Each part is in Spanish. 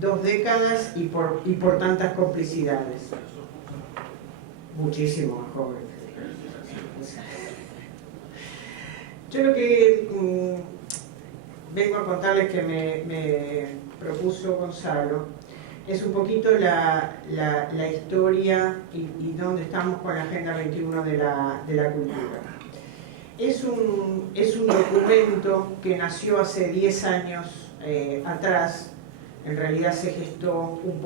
2 décadas y por tantas complicidades. Muchísimo más joven. Yo lo que vengo a contarles que me propuso Gonzalo es un poquito la historia y dónde estamos con la Agenda 21 de la cultura. Es un documento que nació hace 10 años atrás, en realidad se gestó un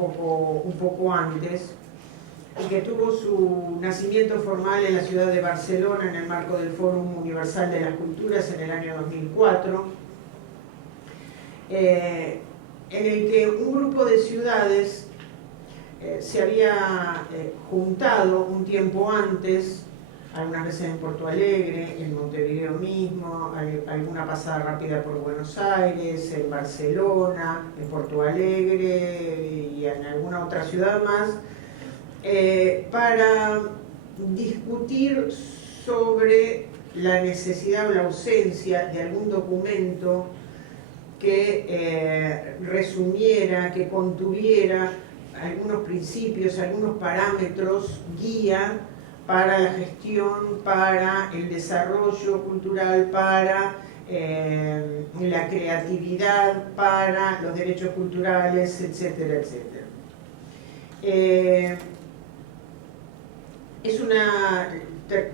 poco antes, y que tuvo su nacimiento formal en la ciudad de Barcelona en el marco del Fórum Universal de las Culturas en el año 2004, en el que un grupo de ciudades se había juntado un tiempo antes, algunas veces en Porto Alegre, en Montevideo mismo, alguna pasada rápida por Buenos Aires, en Barcelona, en Porto Alegre y en alguna otra ciudad más, para discutir sobre la necesidad o la ausencia de algún documento que resumiera, que contuviera algunos principios, algunos parámetros, guía para la gestión, para el desarrollo cultural, para la creatividad, para los derechos culturales, etcétera, etcétera.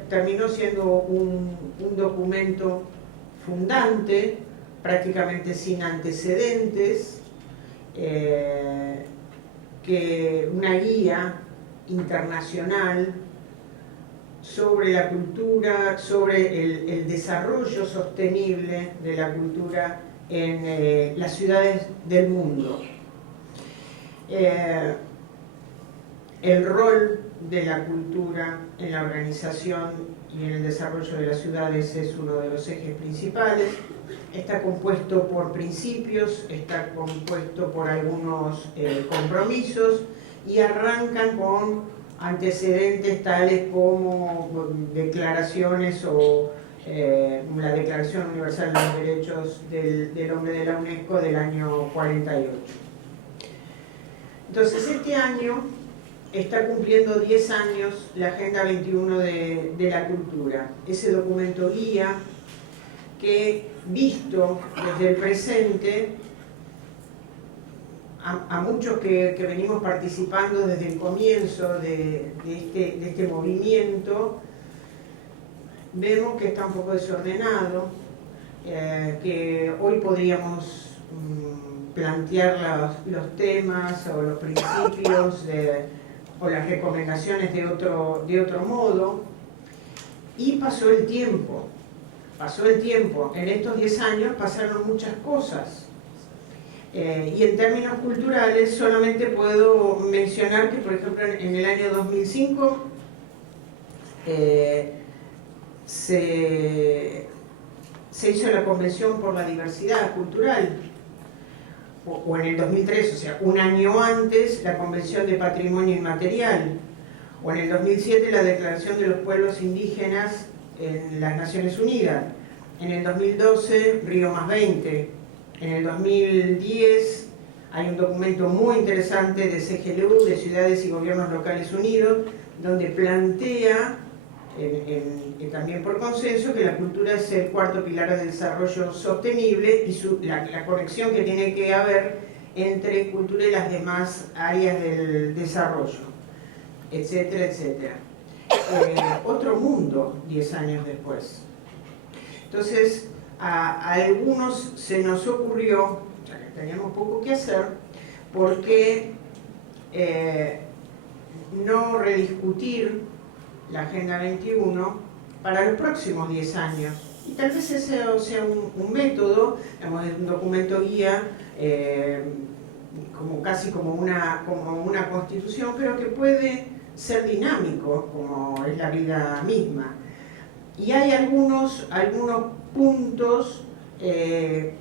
Terminó siendo un documento fundante, prácticamente sin antecedentes, una guía internacional sobre la cultura, sobre el desarrollo sostenible de la cultura en las ciudades del mundo. El rol de la cultura en la organización y en el desarrollo de las ciudades es uno de los ejes principales. Está compuesto por principios, está compuesto por algunos compromisos y arrancan con antecedentes tales como declaraciones o la Declaración Universal de los Derechos del Hombre de la UNESCO del año 48. Entonces, este año está cumpliendo 10 años la Agenda 21 de la Cultura, ese documento guía que, visto desde el presente, a muchos que venimos participando desde el comienzo de este movimiento, vemos que está un poco desordenado, que hoy podríamos plantear los temas o los principios o las recomendaciones de otro modo, y pasó el tiempo. En estos 10 años pasaron muchas cosas. Y en términos culturales solamente puedo mencionar que, por ejemplo, en el año 2005 se hizo la Convención por la Diversidad Cultural, o en el 2003, o sea, un año antes, la Convención de Patrimonio Inmaterial, o en el 2007 la Declaración de los Pueblos Indígenas en las Naciones Unidas, en el 2012 Río +20, en el 2010 hay un documento muy interesante de CGLU, de Ciudades y Gobiernos Locales Unidos, donde plantea, también por consenso, que la cultura es el cuarto pilar del desarrollo sostenible y la conexión que tiene que haber entre cultura y las demás áreas del desarrollo, etcétera, etcétera. Otro mundo 10 años después. Entonces, a algunos se nos ocurrió, ya que teníamos poco que hacer, ¿por qué no rediscutir la Agenda 21 para los próximos 10 años? Y tal vez ese sea un método, digamos, un documento guía, casi como una constitución, pero que puede ser dinámico, como es la vida misma. Y hay algunos puntos que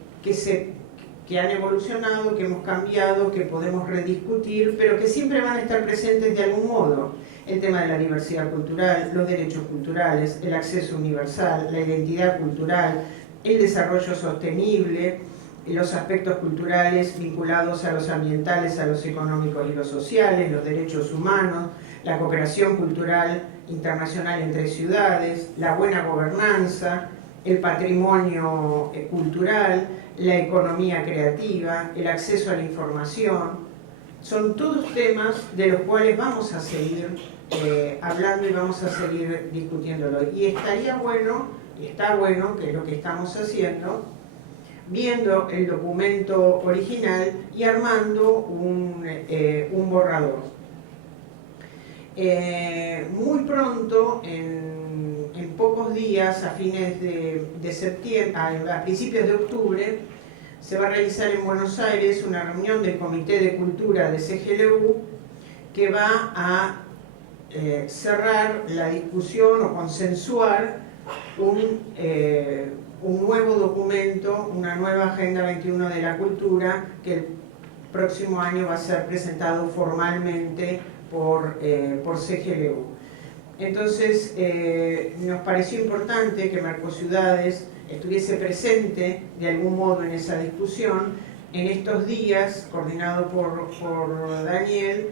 han evolucionado, que hemos cambiado, que podemos rediscutir, pero que siempre van a estar presentes de algún modo. El tema de la diversidad cultural, los derechos culturales, el acceso universal, la identidad cultural, el desarrollo sostenible, los aspectos culturales vinculados a los ambientales, a los económicos y los sociales, los derechos humanos, la cooperación cultural internacional entre ciudades, la buena gobernanza, el patrimonio cultural, la economía creativa, el acceso a la información. Son todos temas de los cuales vamos a seguir hablando y vamos a seguir discutiéndolo. Y estaría bueno, y está bueno, que es lo que estamos haciendo, viendo el documento original y armando un borrador. Muy pronto, en pocos días, a fines de septiembre, a principios de octubre, se va a realizar en Buenos Aires una reunión del Comité de Cultura de CGLU que va a cerrar la discusión o consensuar un nuevo documento, una nueva Agenda 21 de la Cultura, que el próximo año va a ser presentado formalmente por CGLU. Entonces, nos pareció importante que Mercociudades estuviese presente de algún modo en esa discusión. En estos días, coordinado por Daniel,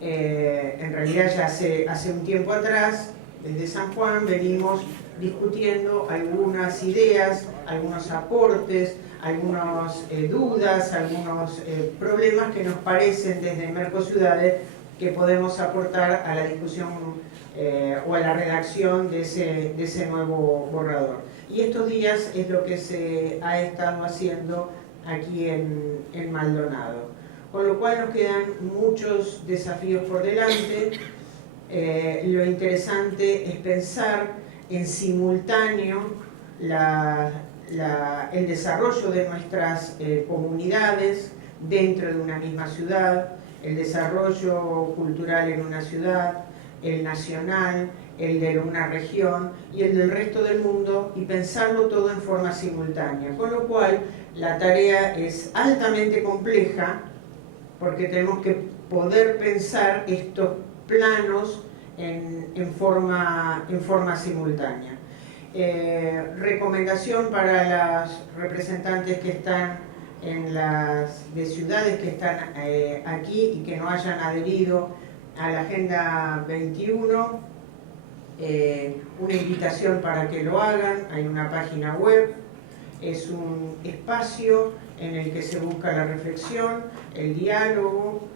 en realidad ya hace un tiempo atrás, desde San Juan, venimos discutiendo algunas ideas, algunos aportes, algunas dudas, algunos problemas que nos parecen desde Mercociudades que podemos aportar a la discusión o a la redacción de ese nuevo borrador. Y estos días es lo que se ha estado haciendo aquí en Maldonado. Con lo cual nos quedan muchos desafíos por delante. Lo interesante es pensar en simultáneo el desarrollo de nuestras comunidades dentro de una misma ciudad, el desarrollo cultural en una ciudad, el nacional, el de una región y el del resto del mundo, y pensarlo todo en forma simultánea. Con lo cual la tarea es altamente compleja, porque tenemos que poder pensar estos planos en forma simultánea. Recomendación para las representantes que están de ciudades que están aquí y que no hayan adherido a la Agenda 21, una invitación para que lo hagan. Hay una página web, es un espacio en el que se busca la reflexión, el diálogo,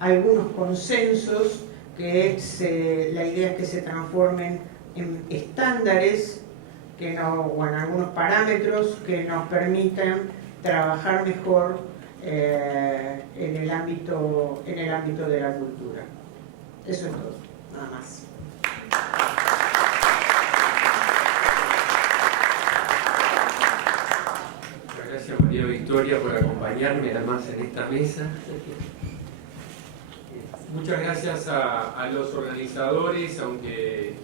algunos consensos, la idea es que se transformen en estándares o en algunos parámetros que nos permitan trabajar mejor en el ámbito de la cultura. Eso es todo, nada más. Gracias, María Victoria, por acompañarme además en esta mesa. Muchas gracias a los organizadores, aunque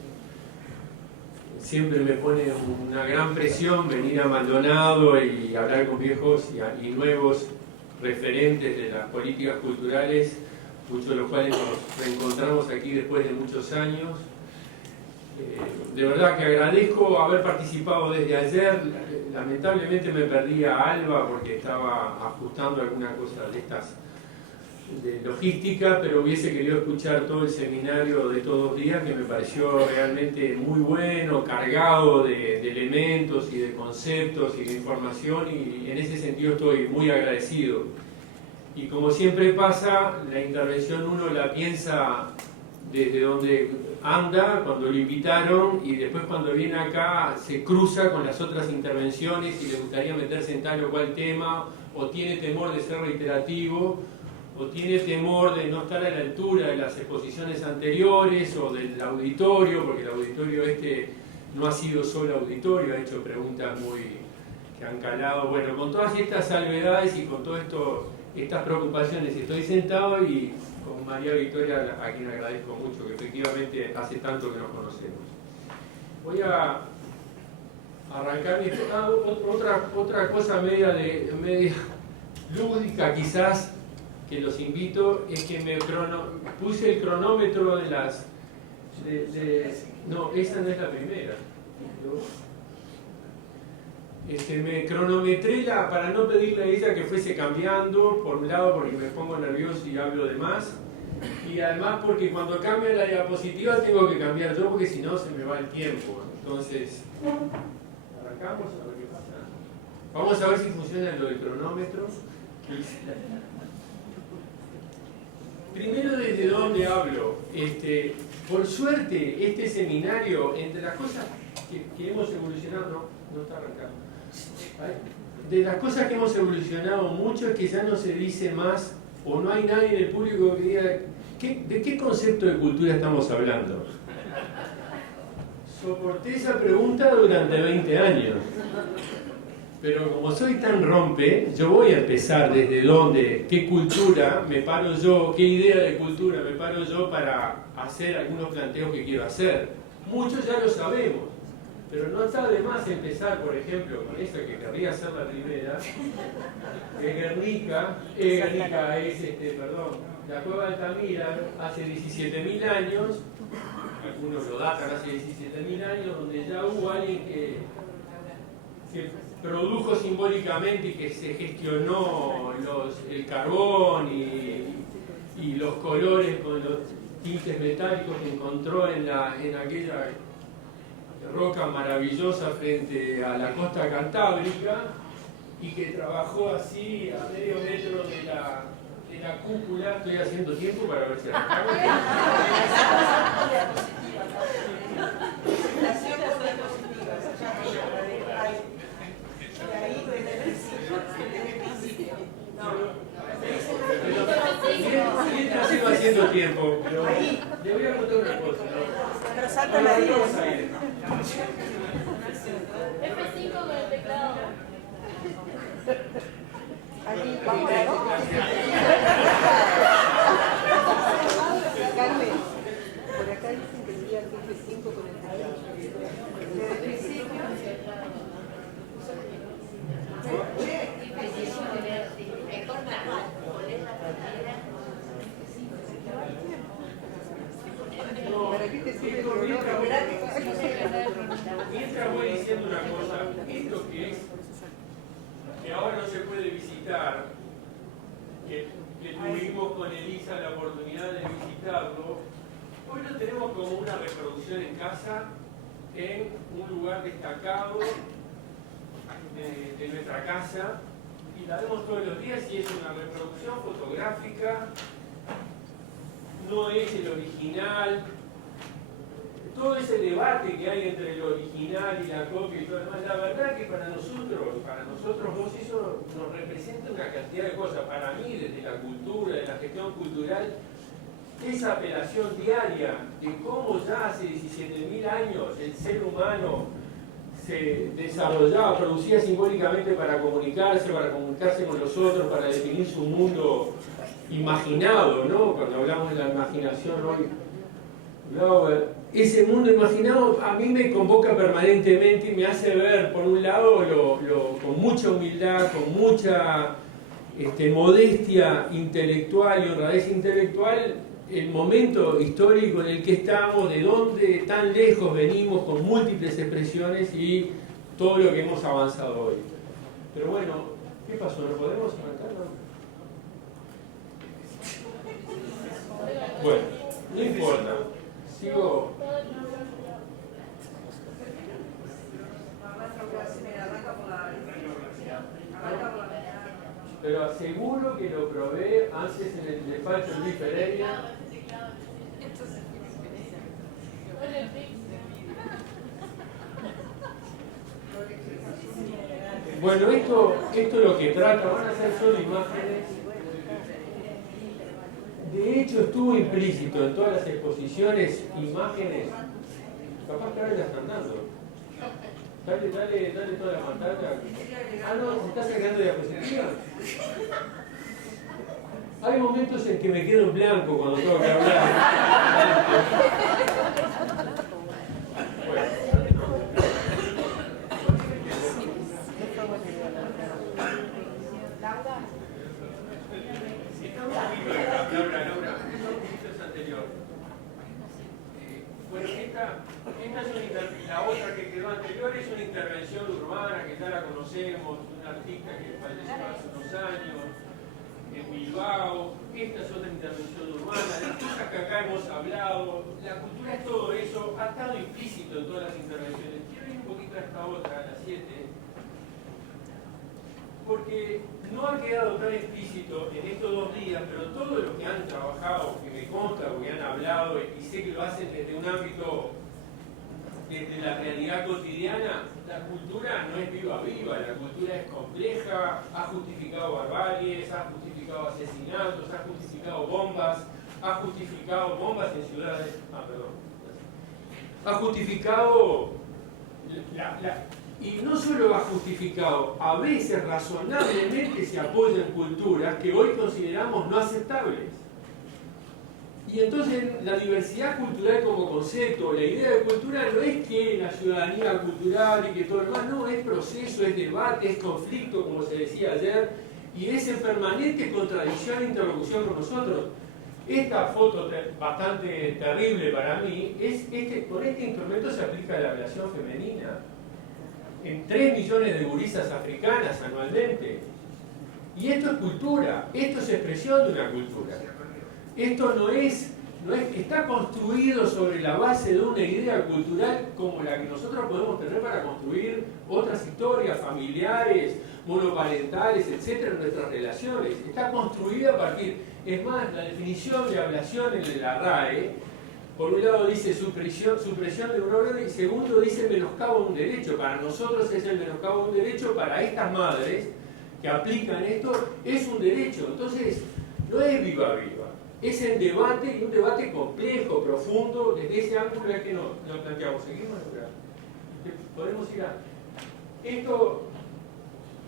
siempre me pone una gran presión venir a Maldonado y hablar con viejos y nuevos referentes de las políticas culturales, muchos de los cuales nos reencontramos aquí después de muchos años. De verdad que agradezco haber participado desde ayer. Lamentablemente me perdí a Alba porque estaba ajustando alguna cosa de estas de logística, pero hubiese querido escuchar todo el seminario de todos los días, que me pareció realmente muy bueno, cargado de elementos y de conceptos y de información, y en ese sentido estoy muy agradecido. Y como siempre pasa, la intervención uno la piensa desde donde anda, cuando lo invitaron, y después cuando viene acá se cruza con las otras intervenciones y le gustaría meterse en tal o cual tema, o tiene temor de ser reiterativo, o tiene temor de no estar a la altura de las exposiciones anteriores o del auditorio, porque el auditorio no ha sido solo auditorio, ha hecho preguntas que han calado. Bueno, con todas estas salvedades y con todas estas preocupaciones estoy sentado, y con María Victoria, a quien agradezco mucho, que efectivamente hace tanto que nos conocemos. Voy a arrancar otra cosa media lúdica quizás, que los invito, es que puse el cronómetro de las... no, esa no es la primera. me cronometré para no pedirle a ella que fuese cambiando, por un lado porque me pongo nervioso y hablo de más, y además porque cuando cambia la diapositiva tengo que cambiar yo porque si no se me va el tiempo. Entonces, arrancamos a ver qué pasa. Vamos a ver si funciona lo del cronómetro. Primero, ¿desde dónde hablo? Por suerte, este seminario, entre las cosas que hemos evolucionado, no está arrancando. De las cosas que hemos evolucionado mucho es que ya no se dice más, o no hay nadie en el público que diga, ¿de qué concepto de cultura estamos hablando? Soporté esa pregunta durante 20 años. Pero como soy tan rompe, yo voy a empezar desde dónde, qué cultura me paro yo, qué idea de cultura me paro yo para hacer algunos planteos que quiero hacer. Muchos ya lo sabemos, pero no está de más empezar, por ejemplo, con esa que querría ser la primera, que Guernica es, la cueva de Altamira hace 17.000 años, algunos lo datan hace 17.000 años, donde ya hubo alguien que produjo simbólicamente y que se gestionó el carbón y los colores con los tintes metálicos que encontró en aquella roca maravillosa frente a la costa cantábrica y que trabajó así a medio metro de la cúpula. Estoy haciendo tiempo para ver si arrancamos. Mientras sigo haciendo tiempo, pero le voy a contar una cosa. Pero salta la vida. F5 con el teclado. Aquí, vamos a ver. Carmen, por acá dicen que sería el F5 con el teclado. ¿Para qué te sirve el cronómetro? Mientras voy diciendo una cosa, esto que ahora no se puede visitar, que tuvimos con Elisa la oportunidad de visitarlo, hoy lo tenemos como una reproducción en casa, en un lugar destacado de nuestra casa, y la vemos todos los días y es una reproducción fotográfica, no es el original. Todo ese debate que hay entre lo original y la copia y todo lo demás, la verdad que para nosotros dos eso nos representa una cantidad de cosas. Para mí, desde la cultura, de la gestión cultural, esa apelación diaria de cómo ya hace 17.000 años el ser humano se desarrollaba, producía simbólicamente para comunicarse con los otros, para definir su mundo imaginado, ¿no? Cuando hablamos de la imaginación hoy, ese mundo imaginado a mí me convoca permanentemente y me hace ver, por un lado, con mucha humildad, con mucha modestia intelectual y honradez intelectual, el momento histórico en el que estamos, de dónde tan lejos venimos con múltiples expresiones y todo lo que hemos avanzado hoy. Pero bueno, ¿qué pasó? ¿No podemos arrancar? Bueno, no importa. Sigo. Pero aseguro que lo probé antes en el despacho Luis Pereira. Bueno, esto es lo que trata, van a ser solo imágenes. De hecho, estuvo implícito en todas las exposiciones, imágenes. Capaz que ahora ya están dando. Dale toda la pantalla. Ah, no, ¿se está sacando diapositivas? Hay momentos en que me quedo en blanco cuando tengo que hablar. Laura, esto es anterior. Bueno, la otra que quedó anterior es una intervención urbana que ya la conocemos, un artista que falleció hace unos años en Bilbao. Esta es otra intervención urbana, de las cosas que acá hemos hablado. La cultura es todo eso, ha estado implícito en todas las intervenciones. Quiero ir un poquito a esta otra, a la 7, porque no ha quedado tan explícito en estos 2 días, pero todo lo que han trabajado, que me consta, porque han hablado, y sé que lo hacen desde un ámbito, desde la realidad cotidiana, la cultura no es viva, la cultura es compleja, ha justificado barbaries, ha justificado asesinatos, ha justificado bombas en ciudades, ha justificado y no solo ha justificado, a veces razonablemente se apoya en culturas que hoy consideramos no aceptables. Y entonces la diversidad cultural como concepto, la idea de cultura no es que la ciudadanía cultural y que todo lo demás, no, es proceso, es debate, es conflicto, como se decía ayer, y es en permanente contradicción e interlocución con nosotros. Esta foto bastante terrible para mí, con este instrumento se aplica la ablación femenina en 3 millones de gurisas africanas anualmente. Y esto es cultura, esto es expresión de una cultura. Esto no es, está construido sobre la base de una idea cultural como la que nosotros podemos tener para construir otras historias familiares, monoparentales, etcétera, en nuestras relaciones. Está construida a partir, es más, la definición de ablación en la RAE, por un lado dice supresión de un órgano y segundo dice menoscabo de un derecho. Para nosotros es el menoscabo de un derecho, para estas madres que aplican esto es un derecho. Entonces, no es viva, es en debate y un debate complejo, profundo, desde ese ángulo es que nos planteamos. ¿Seguimos? Podemos ir a...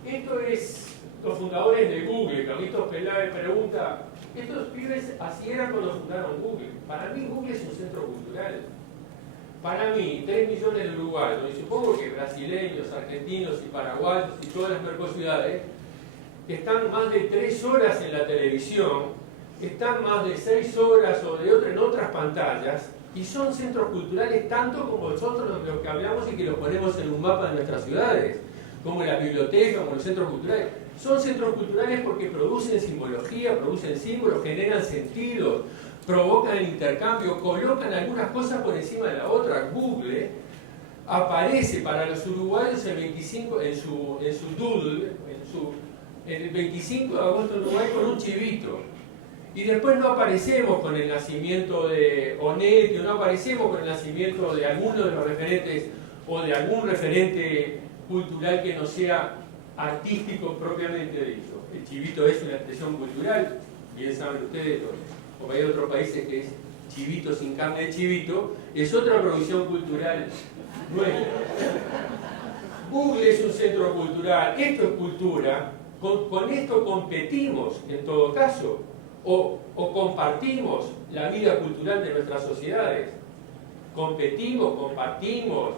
Esto es los fundadores de Google. Carlitos Peláez pregunta, estos pibes así eran cuando fundaron Google. Para mí Google es un centro cultural. Para mí, 3 millones de uruguayos, y supongo que brasileños, argentinos y paraguayos y todas las mercociudades, están más de 3 horas en la televisión, están más de 6 horas o en otras pantallas, y son centros culturales tanto como nosotros los que hablamos y que los ponemos en un mapa de nuestras ciudades, como la biblioteca, como los centros culturales. Son centros culturales porque producen simbología, producen símbolos, generan sentidos, provocan el intercambio, colocan algunas cosas por encima de la otra. Google aparece para los uruguayos el 25, en su doodle, el 25 de agosto en Uruguay con un chivito. Y después no aparecemos con el nacimiento de Onetti, o no aparecemos con el nacimiento de alguno de los referentes o de algún referente cultural que no sea artístico propiamente dicho. El chivito es una expresión cultural, bien saben ustedes, como hay otros países que es chivito sin carne de chivito, es otra producción cultural nuestra. Google es un centro cultural, esto es cultura, con esto competimos en todo caso, o compartimos la vida cultural de nuestras sociedades. Competimos, compartimos,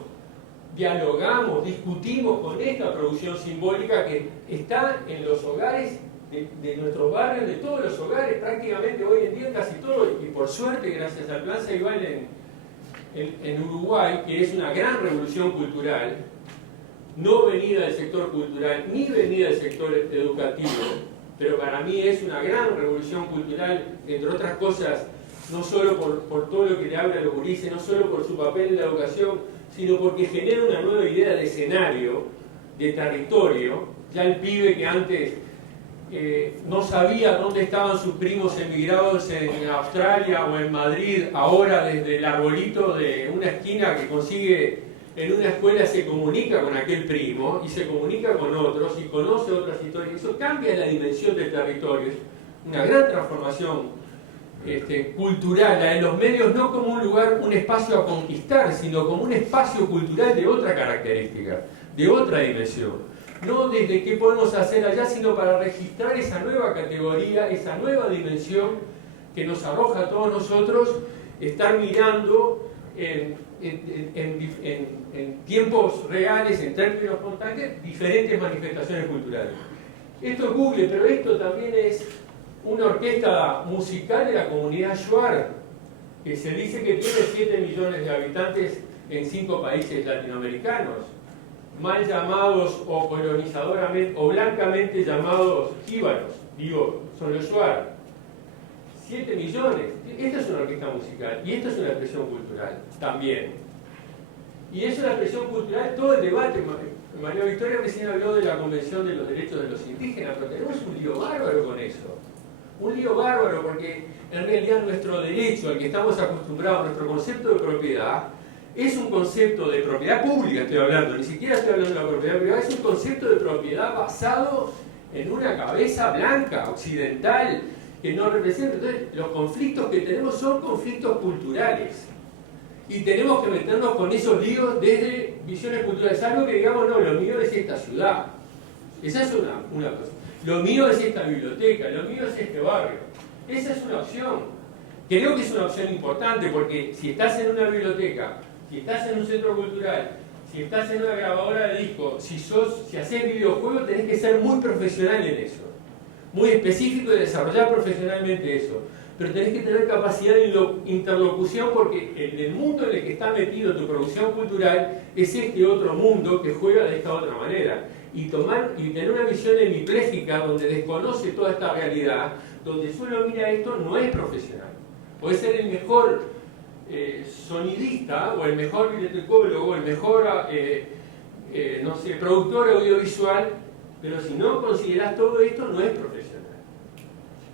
dialogamos, discutimos con esta producción simbólica que está en los hogares de nuestros barrios, de todos los hogares, prácticamente hoy en día casi todos, y por suerte gracias al Plan Ceibal en Uruguay, que es una gran revolución cultural, no venida del sector cultural ni venida del sector educativo, pero para mí es una gran revolución cultural, entre otras cosas, no solo por todo lo que le habla a los gurises, no solo por su papel en la educación, sino porque genera una nueva idea de escenario, de territorio. Ya el pibe que antes no sabía dónde estaban sus primos emigrados en Australia o en Madrid, ahora desde el arbolito de una esquina que consigue en una escuela se comunica con aquel primo y se comunica con otros y conoce otras historias. Eso cambia la dimensión del territorio, una gran transformación cultural, la de los medios, no como un lugar, un espacio a conquistar, sino como un espacio cultural de otra característica, de otra dimensión. No desde qué podemos hacer allá, sino para registrar esa nueva categoría, esa nueva dimensión que nos arroja a todos nosotros, estar mirando en tiempos reales, en términos constantes, diferentes manifestaciones culturales. Esto es Google, pero esto también es una orquesta musical de la comunidad Shuar. que se dice que tiene 7 millones de habitantes en 5 países latinoamericanos, mal llamados o colonizadoramente o blancamente llamados jíbaros, digo, son los shuar. 7 millones. Esto es una orquesta musical y esto es una expresión cultural también. Y es una expresión cultural, todo el debate. María Victoria recién habló de la Convención de los Derechos de los Indígenas, pero tenemos un lío bárbaro con eso. Un lío bárbaro porque en realidad nuestro derecho, al que estamos acostumbrados, nuestro concepto de propiedad, es un concepto de propiedad pública, estoy hablando, ni siquiera estoy hablando de la propiedad privada, es un concepto de propiedad basado en una cabeza blanca, occidental, que no representa. Entonces, los conflictos que tenemos son conflictos culturales. Y tenemos que meternos con esos líos desde visiones culturales. Algo que digamos, no, lo mío es esta ciudad. Esa es una cosa. Lo mío es esta biblioteca, lo mío es este barrio. Esa es una opción. Creo que es una opción importante porque si estás en una biblioteca, si estás en un centro cultural, si estás en una grabadora de disco, si haces videojuegos, tenés que ser muy profesional en eso. Muy específico de desarrollar profesionalmente eso. Pero tenés que tener capacidad de interlocución porque el mundo en el que está metido tu producción cultural es este otro mundo que juega de esta otra manera. Y tener una visión hemipléjica donde desconoce toda esta realidad, donde solo mira esto, no es profesional. Puede ser el mejor sonidista o el mejor bibliotecólogo, el mejor no sé, productor audiovisual, pero si no consideras todo esto, no es profesional.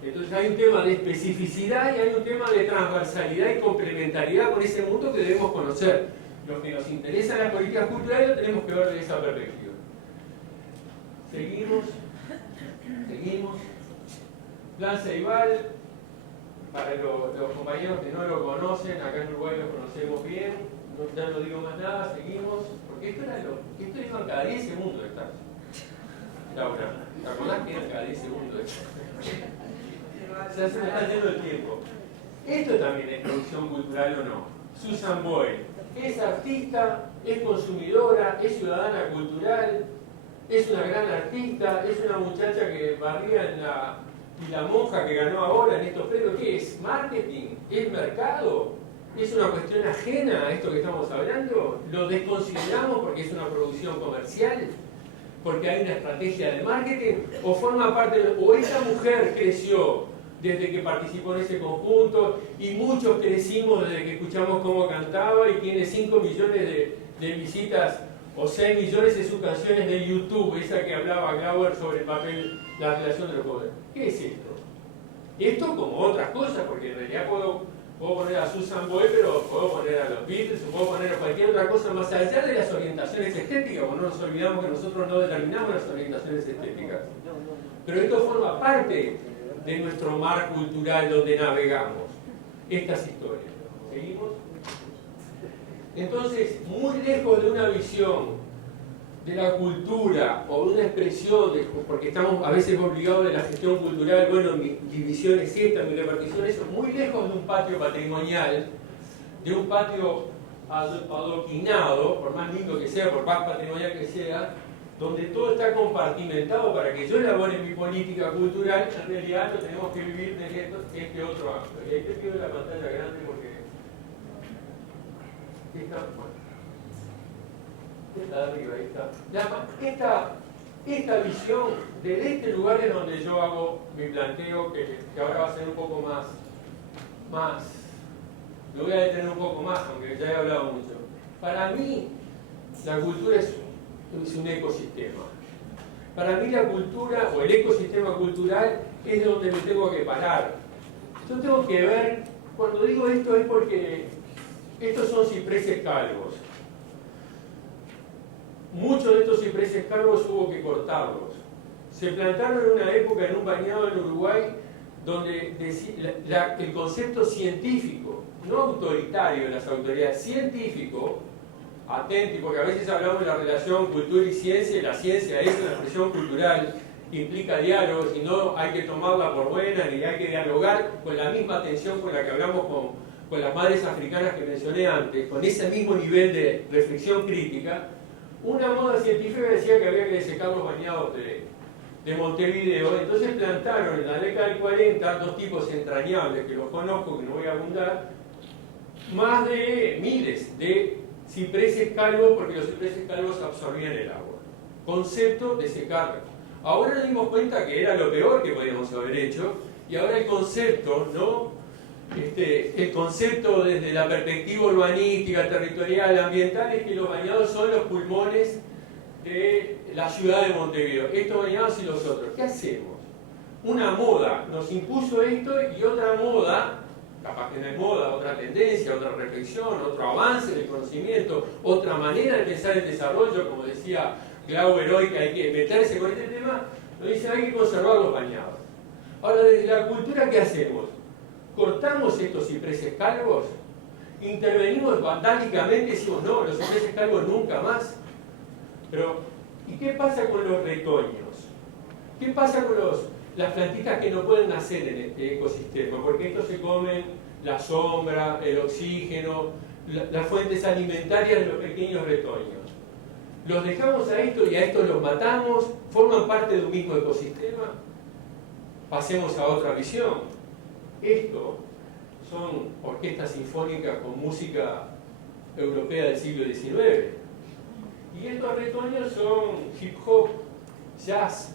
Entonces hay un tema de especificidad y hay un tema de transversalidad y complementariedad con ese mundo que debemos conocer. Lo que nos interesa en las políticas culturales lo tenemos que ver desde esa perspectiva. Seguimos. Plan Ceibal, para los compañeros que no lo conocen, acá en Uruguay lo conocemos bien, ya no digo más nada, seguimos, porque esto iban cada 10 segundos de estar. Laura, ¿te acordás que eran cada 10 segundos de estar? Ya se me está yendo el tiempo. Esto también es producción cultural o no. Susan Boyle es artista, es consumidora, es ciudadana cultural, es una gran artista, es una muchacha que barría y la monja que ganó ahora en estos premios. ¿Qué es? ¿Marketing? ¿Es mercado? ¿Es una cuestión ajena a esto que estamos hablando? ¿Lo desconsideramos porque es una producción comercial? ¿Porque hay una estrategia de marketing? ¿O forma parte o esa mujer creció desde que participó en ese conjunto y muchos crecimos desde que escuchamos cómo cantaba y tiene 5 millones de visitas o 6 millones de sus canciones de YouTube, esa que hablaba Glauber sobre el papel, la relación de los jóvenes? ¿Qué es esto? Esto como otras cosas, porque en realidad puedo poner a Susan Boyle, pero puedo poner a los Beatles, o puedo poner a cualquier otra cosa más allá de las orientaciones estéticas, porque no nos olvidamos que nosotros no determinamos las orientaciones estéticas. Pero esto forma parte de nuestro mar cultural donde navegamos estas historias. ¿Seguimos? Entonces, muy lejos de una visión de la cultura o de una expresión, porque estamos a veces obligados de la gestión cultural, bueno, mi división es esta, mi repartición es eso, muy lejos de un patio patrimonial, de un patio adoquinado, por más lindo que sea, por más patrimonial que sea, donde todo está compartimentado para que yo elabore mi política cultural, en realidad lo tenemos que vivir desde este otro ángulo. Y ahí te pido la pantalla grande porque esta de arriba, ahí está. Esta visión, desde este lugar es donde yo hago mi planteo, que ahora va a ser un poco más, lo voy a detener un poco más, aunque ya he hablado mucho. Para mí, la cultura es un ecosistema. Para mí la cultura, o el ecosistema cultural, es donde me tengo que parar. Yo tengo que ver, cuando digo esto es porque estos son cipreses calvos. Muchos de estos cipreses calvos hubo que cortarlos. Se plantaron en una época en un bañado en Uruguay donde el concepto científico, no autoritario de las autoridades, científico, atento, porque a veces hablamos de la relación cultura y ciencia, y la ciencia es una expresión cultural que implica diálogos y no hay que tomarla por buena, ni hay que dialogar con la misma atención con la que hablamos con las madres africanas que mencioné antes, con ese mismo nivel de reflexión crítica. Una moda científica decía que había que desecar los bañados de Montevideo, entonces plantaron en la década del 40 dos tipos entrañables, que los conozco, que no voy a abundar, más de miles de cipreses calvos, porque los cipreses calvos absorbían el agua. Concepto de secar. Ahora nos dimos cuenta que era lo peor que podíamos haber hecho, y ahora el concepto, ¿no? El concepto desde la perspectiva urbanística, territorial, ambiental, es que los bañados son los pulmones de la ciudad de Montevideo. Estos bañados y los otros. ¿Qué hacemos? Una moda nos impuso esto y otra moda, capaz que no es moda, otra tendencia, otra reflexión, otro avance del conocimiento, otra manera de pensar el desarrollo, como decía Glauber hoy, que hay que meterse con este tema, nos dice hay que conservar los bañados. Ahora, desde la cultura, ¿qué hacemos? ¿Cortamos estos cipreses calvos? ¿Intervenimos vandálicamente y decimos, no, los cipreses calvos nunca más? Pero, ¿y qué pasa con los retoños? ¿Qué pasa con las plantitas que no pueden nacer en este ecosistema? Porque estos se comen la sombra, el oxígeno, las fuentes alimentarias de los pequeños retoños. ¿Los dejamos a esto y a estos los matamos? ¿Forman parte de un mismo ecosistema? Pasemos a otra visión. Esto son orquestas sinfónicas con música europea del siglo XIX. Y estos retoños son hip hop, jazz,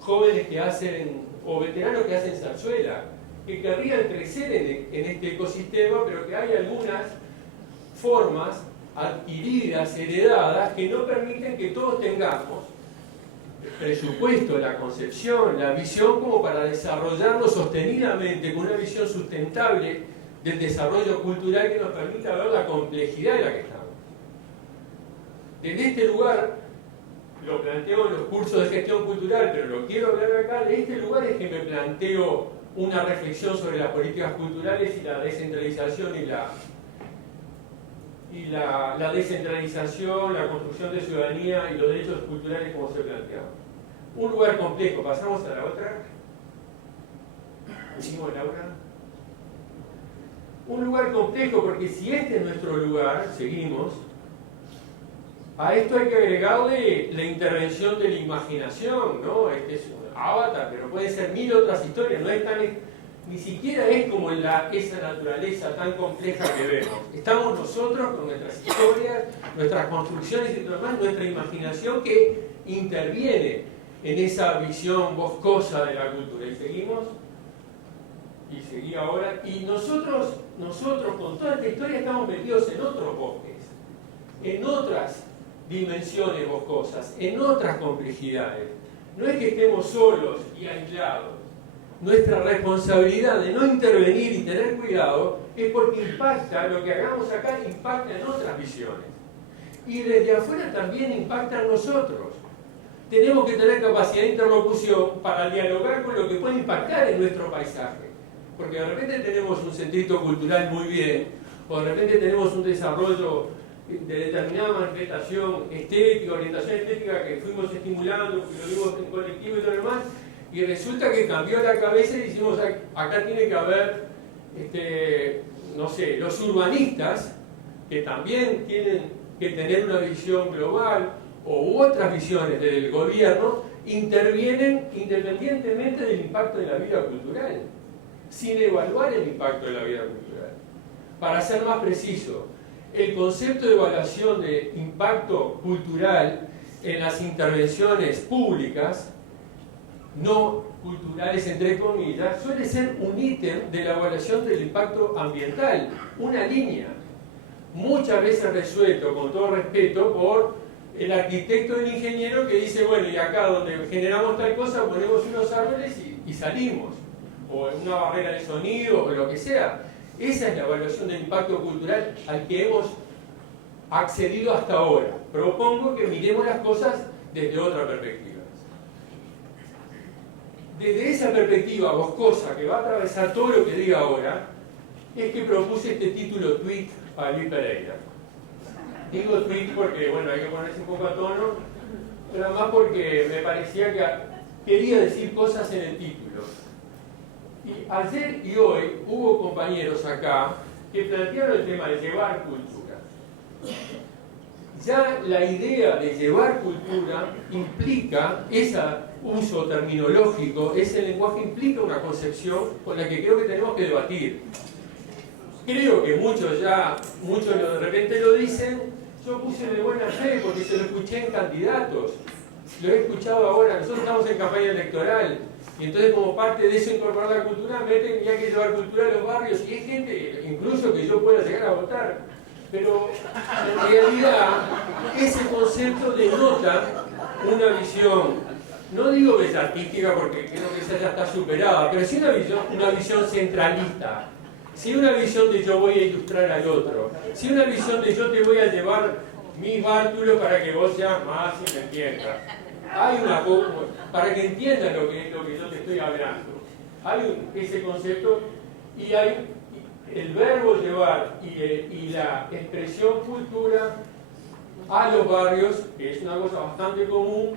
jóvenes que hacen, o veteranos que hacen zarzuela, que querrían crecer en este ecosistema, pero que hay algunas formas adquiridas, heredadas, que no permiten que todos tengamos el presupuesto, la concepción, la visión como para desarrollarlo sostenidamente con una visión sustentable del desarrollo cultural que nos permita ver la complejidad de la que estamos. Desde este lugar, lo planteo en los cursos de gestión cultural, pero lo quiero hablar acá, de este lugar es que me planteo una reflexión sobre las políticas culturales y la descentralización la descentralización, la construcción de ciudadanía y los derechos culturales como se planteaba. Un lugar complejo. Pasamos a la otra. ¿Seguimos, Laura? Un lugar complejo porque si este es nuestro lugar, seguimos, a esto hay que agregarle la intervención de la imaginación, ¿no? Este es un avatar, pero puede ser mil otras historias, no es tan... Ni siquiera es como esa naturaleza tan compleja que vemos. Estamos nosotros con nuestras historias, nuestras construcciones y todo lo demás, nuestra imaginación que interviene en esa visión boscosa de la cultura. Y seguimos, y seguí ahora, y nosotros con toda esta historia estamos metidos en otros bosques, en otras dimensiones boscosas, en otras complejidades. No es que estemos solos y aislados. Nuestra responsabilidad de no intervenir y tener cuidado es porque impacta, lo que hagamos acá impacta en otras visiones. Y desde afuera también impacta en nosotros. Tenemos que tener capacidad de interlocución para dialogar con lo que puede impactar en nuestro paisaje. Porque de repente tenemos un centrito cultural muy bien, o de repente tenemos un desarrollo de determinada manifestación estética, orientación estética que fuimos estimulando, porque lo vimos en colectivo y todo lo demás, y resulta que cambió la cabeza y decimos, acá tiene que haber, no sé, los urbanistas, que también tienen que tener una visión global, o otras visiones del gobierno, intervienen independientemente del impacto de la vida cultural, sin evaluar el impacto de la vida cultural. Para ser más preciso, el concepto de evaluación de impacto cultural en las intervenciones públicas, no culturales entre comillas, suele ser un ítem de la evaluación del impacto ambiental, una línea, muchas veces resuelto con todo respeto por el arquitecto o el ingeniero que dice, bueno, y acá donde generamos tal cosa ponemos unos árboles y salimos, o una barrera de sonido o lo que sea. Esa es la evaluación del impacto cultural al que hemos accedido hasta ahora. Propongo que miremos las cosas desde otra perspectiva. Desde esa perspectiva boscosa que va a atravesar todo lo que diga ahora, es que propuse este título tweet a Luis Pereira. Digo tweet porque, bueno, hay que ponerse un poco a tono, pero además porque me parecía que quería decir cosas en el título. Y ayer y hoy hubo compañeros acá que plantearon el tema de llevar cultura. Ya la idea de llevar cultura implica ese uso terminológico, ese lenguaje implica una concepción con la que creo que tenemos que debatir. creo que muchos de repente lo dicen. Yo puse de buena fe porque se lo escuché en candidatos. Lo he escuchado ahora. Nosotros estamos en campaña electoral. Y entonces, como parte de eso, incorporar la cultura, meten ya que llevar cultura a los barrios. Y hay gente, incluso que yo pueda llegar a votar. Pero en realidad, ese concepto denota una visión, no digo artística porque creo que esa ya está superada, pero sí una visión centralista. Sí una visión de yo voy a ilustrar al otro. Sí una visión de yo te voy a llevar mis bártulos para que vos seas más y me entiendas. Hay una para que entiendan lo que yo te estoy hablando. Hay ese concepto y hay el verbo llevar y la expresión cultura a los barrios, que es una cosa bastante común,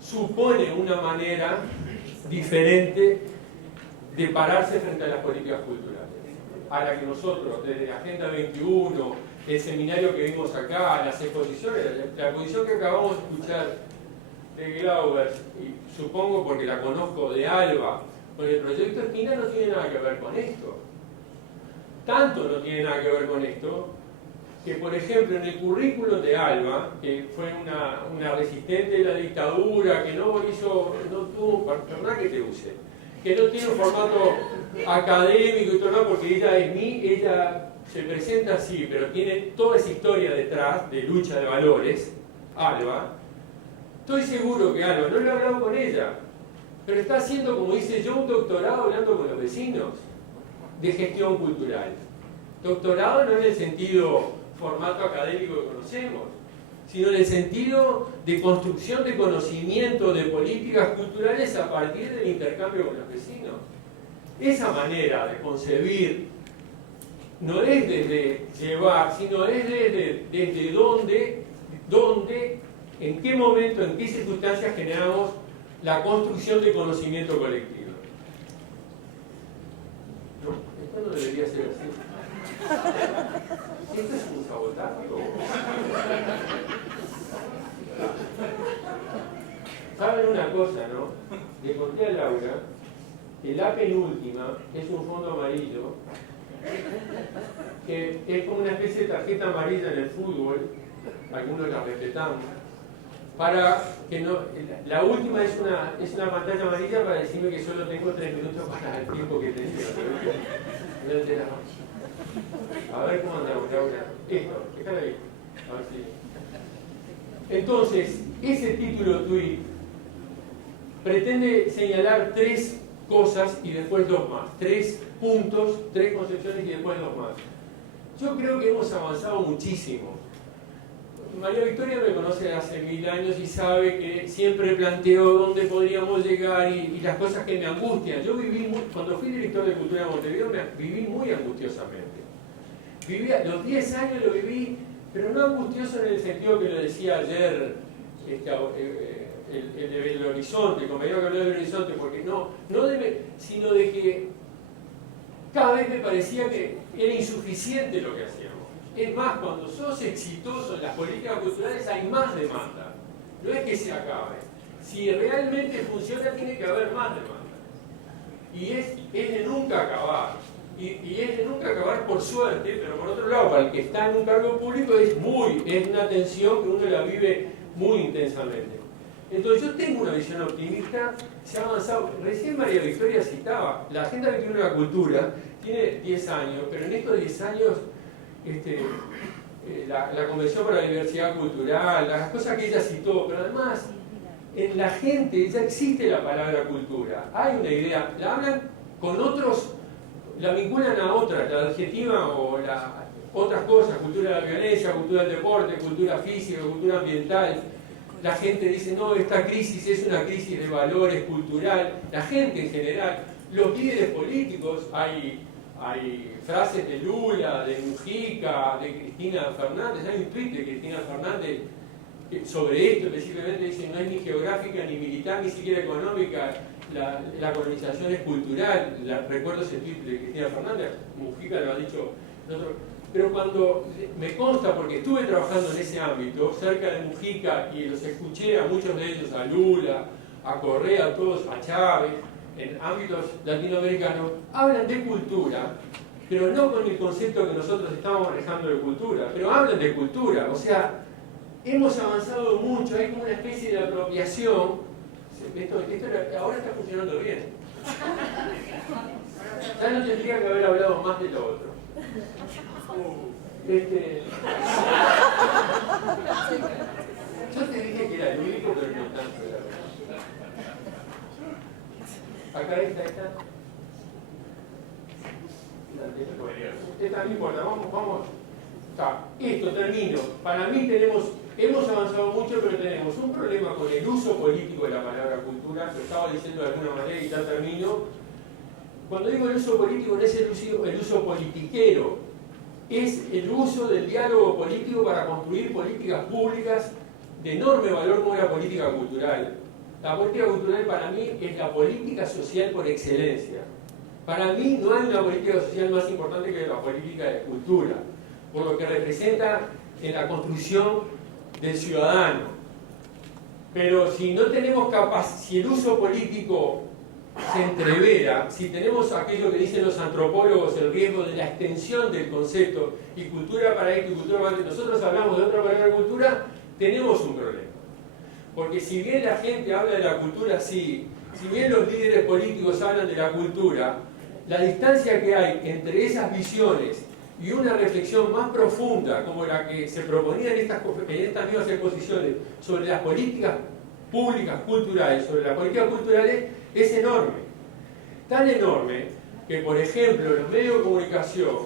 supone una manera diferente de pararse frente a las políticas culturales, a la que nosotros, desde la Agenda 21, el seminario que vimos acá, las exposiciones, la exposición que acabamos de escuchar de Glauber, y supongo porque la conozco de Alba, con el proyecto Esquina, no tiene nada que ver con esto. Tanto no tiene nada que ver con esto, que por ejemplo en el currículum de Alba, que fue una resistente de la dictadura, que no tuvo, perdón que te use, que no tiene un formato académico y todo, no, porque ella se presenta así, pero tiene toda esa historia detrás de lucha de valores, Alba. Estoy seguro que Alba, no lo he hablado con ella, pero está haciendo, como dice yo, un doctorado hablando con los vecinos de gestión cultural. Doctorado no en el sentido formato académico que conocemos, sino en el sentido de construcción de conocimiento de políticas culturales a partir del intercambio con los vecinos. Esa manera de concebir no es desde llevar, sino es desde dónde, en qué momento, en qué circunstancias generamos la construcción de conocimiento colectivo. No, esto no debería ser así. ¿Esto es un sabotaje? ¿Saben una cosa, no? Le conté a Laura que la penúltima es un fondo amarillo, que es como una especie de tarjeta amarilla en el fútbol, algunos la respetamos, para que no... La última es una pantalla amarilla para decirme que solo tengo 3 minutos para el tiempo que tenía. A ver cómo andamos, Laura. Esto, déjala ahí. A ver si... Entonces, ese título tweet pretende señalar 3 cosas y después 2 más. 3 puntos, 3 concepciones y después 2 más. Yo creo que hemos avanzado muchísimo. María Victoria me conoce hace 1000 años y sabe que siempre planteo dónde podríamos llegar y las cosas que me angustian. Yo cuando fui director de Cultura de Montevideo, viví muy angustiosamente. Los 10 años lo viví, pero no angustioso en el sentido que lo decía ayer el de Belo Horizonte, el compañero que habló de Belo Horizonte, porque sino de que cada vez me parecía que era insuficiente lo que hacíamos. Es más, cuando sos exitoso en las políticas culturales hay más demanda. No es que se acabe. Si realmente funciona, tiene que haber más demanda. Y es de nunca acabar. Y es de nunca acabar por suerte, pero por otro lado, para el que está en un cargo público es una tensión que uno la vive muy intensamente. Entonces yo tengo una visión optimista, se ha avanzado. Recién María Victoria citaba, la Agenda 21 de la Cultura tiene 10 años, pero en estos 10 años la Convención para la Diversidad Cultural, las cosas que ella citó, pero además en la gente ya existe la palabra cultura. Hay una idea, la hablan con otros, la vinculan a otras, la adjetiva o otras cosas, cultura de la violencia, cultura del deporte, cultura física, cultura ambiental. La gente dice, no, esta crisis es una crisis de valores cultural. La gente en general, los líderes políticos, hay frases de Lula, de Mujica, de Cristina Fernández. Hay un tuit de Cristina Fernández sobre esto específicamente, dice, no es ni geográfica, ni militar, ni siquiera económica, la colonización es cultural. Recuerdo ese tuit de Cristina Fernández, Mujica lo ha dicho. Pero cuando me consta, porque estuve trabajando en ese ámbito, cerca de Mujica, y los escuché a muchos de ellos, a Lula, a Correa, a todos, a Chávez, en ámbitos latinoamericanos, hablan de cultura pero no con el concepto que nosotros estamos manejando de cultura, pero hablan de cultura, o sea, hemos avanzado mucho, hay como una especie de apropiación. Esto ahora está funcionando bien. Ya no tendría que haber hablado más de lo otro. Yo te dije que era el único, pero no tanto, la verdad. Acá está. Esta no importa, vamos. Esto termino. Para mí hemos avanzado mucho, pero tenemos un problema con el uso político de la palabra cultura, lo estaba diciendo de alguna manera y ya termino. Cuando digo el uso político no es el uso politiquero, es el uso del diálogo político para construir políticas públicas de enorme valor como la política cultural. La política cultural para mí es la política social por excelencia. Para mí no hay una política social más importante que la política de cultura, por lo que representa en la construcción del ciudadano. Pero si no tenemos si el uso político se entrevera, si tenemos aquello que dicen los antropólogos, el riesgo de la extensión del concepto y cultura para esto y cultura para esto, nosotros hablamos de otra palabra cultura, tenemos un problema. Porque si bien la gente habla de la cultura así, si bien los líderes políticos hablan de la cultura, la distancia que hay entre esas visiones y una reflexión más profunda como la que se proponía en estas mismas exposiciones sobre las políticas públicas culturales, sobre las políticas culturales, es enorme. Tan enorme que, por ejemplo, los medios de comunicación,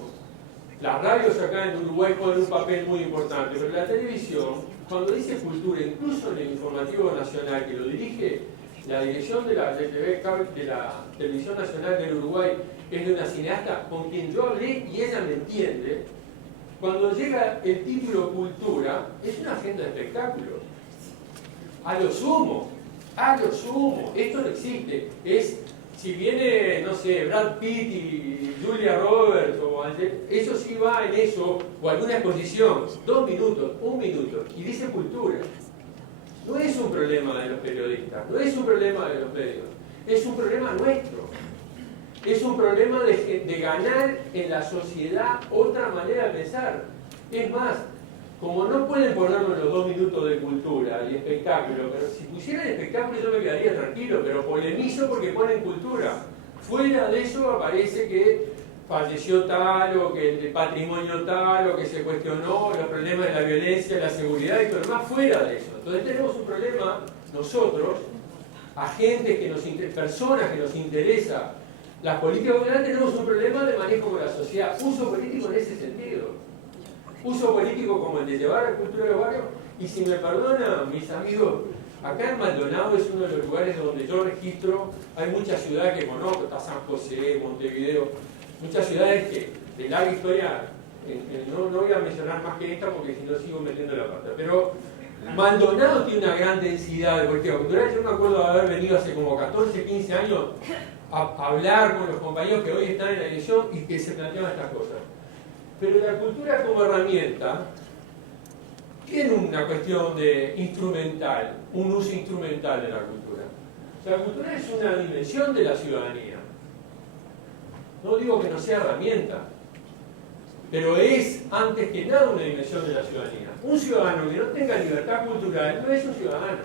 las radios acá en Uruguay juegan un papel muy importante, pero la televisión, cuando dice cultura, incluso en el informativo nacional que lo dirige la dirección de la Televisión Nacional del Uruguay, es de una cineasta con quien yo hablé y ella me entiende. Cuando llega el título cultura, es una agenda de espectáculos. A lo sumo, esto no existe. Si viene, no sé, Brad Pitt y Julia Roberts, eso sí va en eso, o alguna exposición, 2 minutos, 1 minuto, y dice cultura. No es un problema de los periodistas, no es un problema de los medios, es un problema nuestro. Es un problema de ganar en la sociedad otra manera de pensar. Es más, como no pueden ponerlo en los 2 minutos de cultura y espectáculo, pero si pusieran espectáculo yo me quedaría tranquilo, pero polemizo porque ponen cultura. Fuera de eso aparece que falleció tal, o que el patrimonio tal, o que se cuestionó los problemas de la violencia, la seguridad y todo lo demás, fuera de eso. Entonces tenemos un problema nosotros, agentes personas que nos interesa las políticas culturales, tenemos un problema de manejo con la sociedad, uso político en ese sentido. Uso político como el de llevar la cultura de los barrios, y si me perdonan mis amigos, acá en Maldonado es uno de los lugares donde yo registro, hay muchas ciudades que conozco, está San José, Montevideo, muchas ciudades que de larga historia, no voy a mencionar más que esta porque si no sigo metiendo la pata, pero Maldonado tiene una gran densidad de política cultural. Yo me acuerdo de haber venido hace como 14, 15 años a hablar con los compañeros que hoy están en la elección y que se planteaban estas cosas. Pero la cultura como herramienta tiene una cuestión de instrumental, un uso instrumental de la cultura. O sea, la cultura es una dimensión de la ciudadanía. No digo que no sea herramienta, pero es antes que nada una dimensión de la ciudadanía. Un ciudadano que no tenga libertad cultural no es un ciudadano.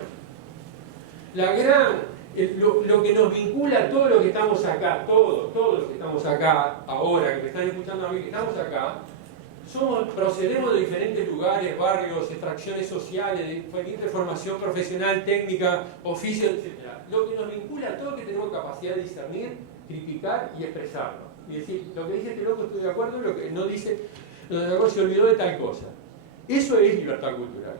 Lo que nos vincula a todos los que estamos acá, todos los que estamos acá ahora, que me están escuchando a mí, que estamos acá, procedemos de diferentes lugares, barrios, extracciones sociales, de diferente formación profesional, técnica, oficio, etc. Lo que nos vincula a todos es que tenemos capacidad de discernir, criticar y expresarlo. Y decir, lo que dice este loco estoy de acuerdo, lo que no dice, se olvidó de tal cosa. Eso es libertad cultural.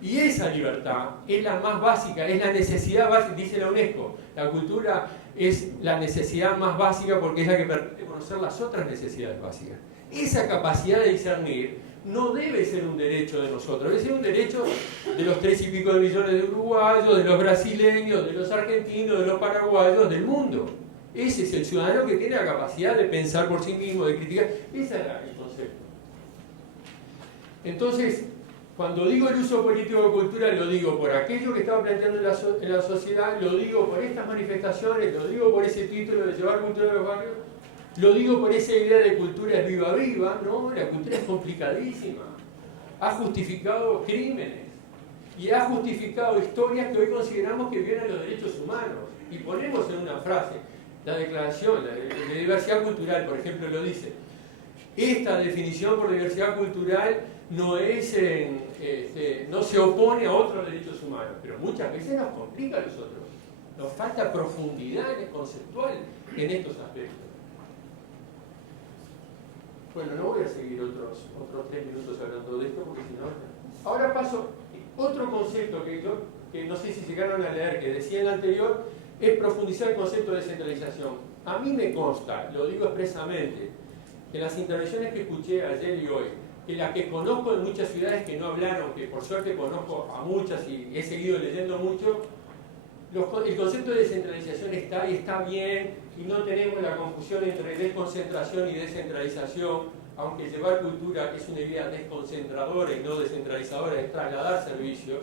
Y esa libertad es la más básica, es la necesidad básica, dice la UNESCO. La cultura es la necesidad más básica porque es la que permite conocer las otras necesidades básicas. Esa capacidad de discernir no debe ser un derecho de nosotros, debe ser un derecho de los 3 y pico de millones de uruguayos, de los brasileños, de los argentinos, de los paraguayos, del mundo. Ese es el ciudadano que tiene la capacidad de pensar por sí mismo, de criticar. Ese es el concepto. Entonces, cuando digo el uso político de cultura, lo digo por aquello que estaba planteando en la sociedad, lo digo por estas manifestaciones, lo digo por ese título de llevar cultura a los barrios, Lo digo por esa idea de cultura es viva viva, ¿no? La cultura es complicadísima. Ha justificado crímenes y ha justificado historias que hoy consideramos que violan los derechos humanos. Y ponemos en una frase, la declaración de diversidad cultural, por ejemplo, lo dice. Esta definición por diversidad cultural no se opone a otros derechos humanos, pero muchas veces nos complica a los otros. Nos falta profundidad conceptual en estos aspectos. Bueno, no voy a seguir otros 3 minutos hablando de esto, porque si no... Ahora paso, otro concepto que no sé si llegaron a leer, que decía en el anterior, es profundizar el concepto de descentralización. A mí me consta, lo digo expresamente, que las intervenciones que escuché ayer y hoy, que las que conozco en muchas ciudades que no hablaron, que por suerte conozco a muchas y he seguido leyendo mucho, el concepto de descentralización está y está bien, y no tenemos la confusión entre desconcentración y descentralización, aunque llevar cultura es una idea desconcentradora y no descentralizadora, es trasladar servicios.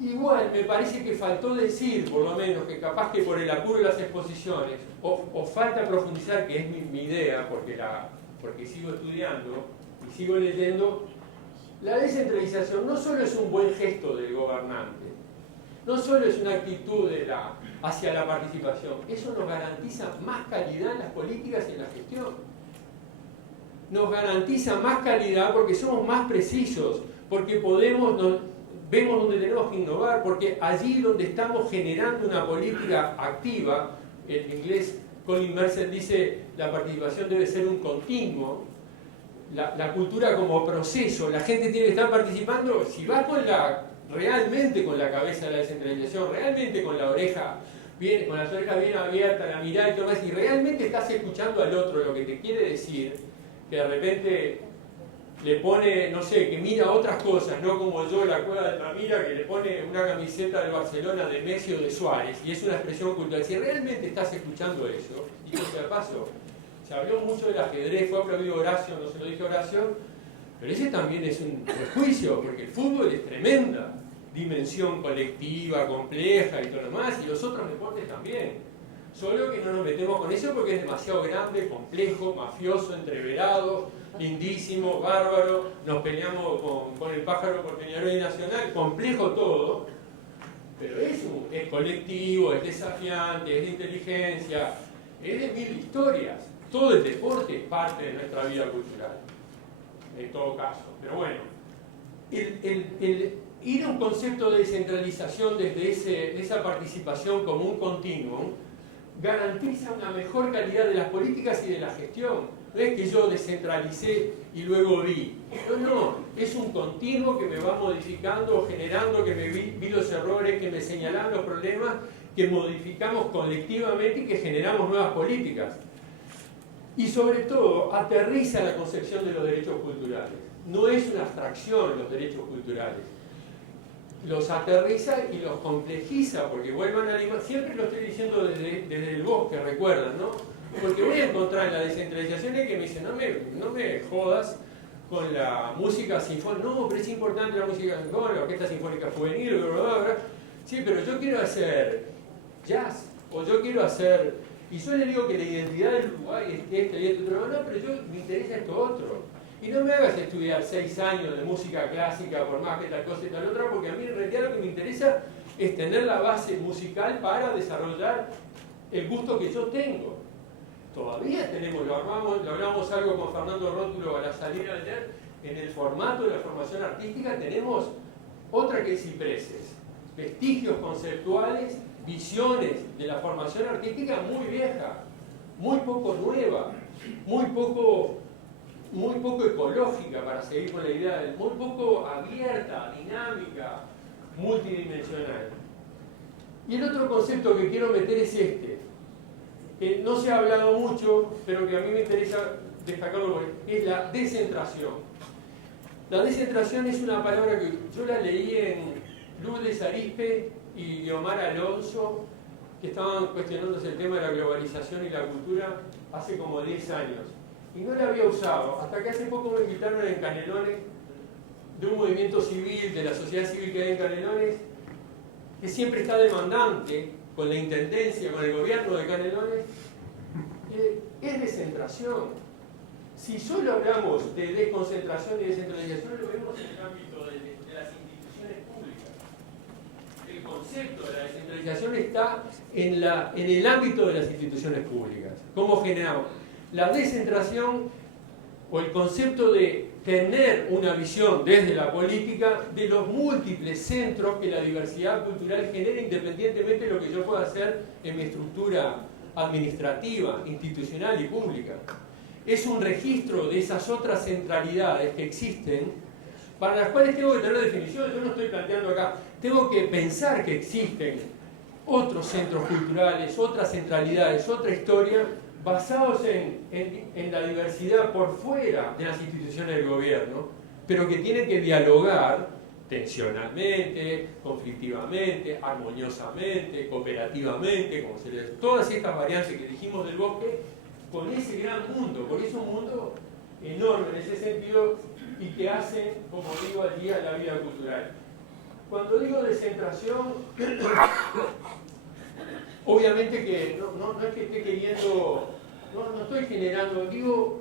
Igual me parece que faltó decir, por lo menos, que capaz que por el apuro de las exposiciones, o falta profundizar, que es mi idea, porque sigo estudiando y sigo leyendo, la descentralización no solo es un buen gesto del gobernante, no solo es una actitud hacia la participación, eso nos garantiza más calidad en las políticas y en la gestión. Nos garantiza más calidad porque somos más precisos, porque vemos dónde tenemos que innovar, porque allí donde estamos generando una política activa, en inglés Colin Mercer dice la participación debe ser un continuo, la cultura como proceso, la gente tiene que estar participando, si va realmente con la cabeza de la descentralización, realmente con las orejas bien abiertas, la mirada y todo más, y realmente estás escuchando al otro lo que te quiere decir, que de repente le pone, no sé, que mira otras cosas, no como yo, la Cueva de Altamira, que le pone una camiseta del Barcelona de Messi o de Suárez, y es una expresión cultural. Si realmente estás escuchando eso, y por si acaso, se habló mucho del ajedrez, fue aplaudido Horacio, no se lo dije a Horacio, pero ese también es un prejuicio, porque el fútbol es tremenda dimensión colectiva, compleja y todo lo demás, y los otros deportes también. Solo que no nos metemos con eso porque es demasiado grande, complejo, mafioso, entreverado, lindísimo, bárbaro, nos peleamos con el pájaro por Peñarol y Nacional, complejo todo, pero es colectivo, es desafiante, es de inteligencia, es de 1000 historias. Todo el deporte es parte de nuestra vida cultural, en todo caso. Pero bueno, el ir a un concepto de descentralización desde esa participación como un continuum garantiza una mejor calidad de las políticas y de la gestión. No es que yo descentralicé y luego vi. No, es un continuo que me va modificando, generando, que me vi los errores, que me señalan los problemas, que modificamos colectivamente y que generamos nuevas políticas. Y sobre todo, aterriza la concepción de los derechos culturales. No es una abstracción los derechos culturales. Los aterriza y los complejiza, porque vuelvan a la... Siempre lo estoy diciendo desde el bosque, recuerdan, ¿no? Porque voy a encontrar en la descentralización el que me dice, no me jodas con la música sinfónica. No, pero es importante la música sinfónica, la orquesta sinfónica juvenil, bla, bla, bla. Sí, pero yo quiero hacer jazz, o yo quiero hacer... Y yo le digo que la identidad del Uruguay es esta y esto, no, pero me interesa esto otro. Y no me hagas estudiar 6 años de música clásica por más que tal cosa y tal otra, porque a mí en realidad lo que me interesa es tener la base musical para desarrollar el gusto que yo tengo. Todavía tenemos, lo hablamos algo con Fernando Rótulo a la salida de ayer, en el formato de la formación artística tenemos otra que cipreses, vestigios conceptuales, visiones de la formación artística muy vieja, muy poco nueva, muy poco ecológica, para seguir con la idea, muy poco abierta, dinámica, multidimensional. Y el otro concepto que quiero meter es este, que no se ha hablado mucho, pero que a mí me interesa destacarlo, es la descentración. La descentración es una palabra que yo la leí en Lourdes Arispe y Omar Alonso, que estaban cuestionándose el tema de la globalización y la cultura hace como 10 años. Y no la había usado, hasta que hace poco me invitaron en Canelones, de un movimiento civil, de la sociedad civil que hay en Canelones, que siempre está demandante con la intendencia, con el gobierno de Canelones, es descentración. Si solo hablamos de desconcentración y descentralización, lo vemos en el ámbito de las instituciones públicas. El concepto de la descentralización está en el ámbito de las instituciones públicas. ¿Cómo generamos? La descentración o el concepto de tener una visión desde la política de los múltiples centros que la diversidad cultural genera, independientemente de lo que yo pueda hacer en mi estructura administrativa, institucional y pública. Es un registro de esas otras centralidades que existen, para las cuales tengo que tener definiciones. Yo no estoy planteando acá, tengo que pensar que existen otros centros culturales, otras centralidades, otra historia, basados en la diversidad por fuera de las instituciones del gobierno, pero que tienen que dialogar tensionalmente, conflictivamente, armoniosamente, cooperativamente, como se les... todas estas variantes que dijimos del bosque, con ese gran mundo, porque es un mundo enorme en ese sentido y que hacen, como digo, al día la vida cultural. Cuando digo descentración, obviamente que no es que esté queriendo, no estoy generando, digo,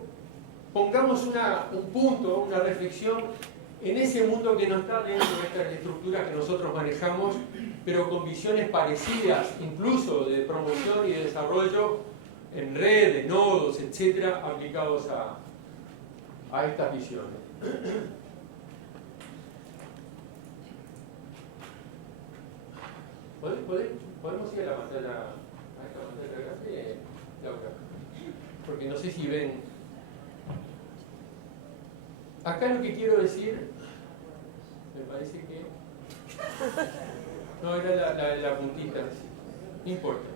pongamos un punto, una reflexión en ese mundo que no está dentro de estas estructuras que nosotros manejamos, pero con visiones parecidas, incluso de promoción y de desarrollo en red, de nodos, etcétera, aplicados a estas visiones. ¿Podemos ir a la pantalla, a esta pantalla grande, Laura? Porque no sé si ven. Acá lo que quiero decir, me parece que... No, era la puntita, no importa.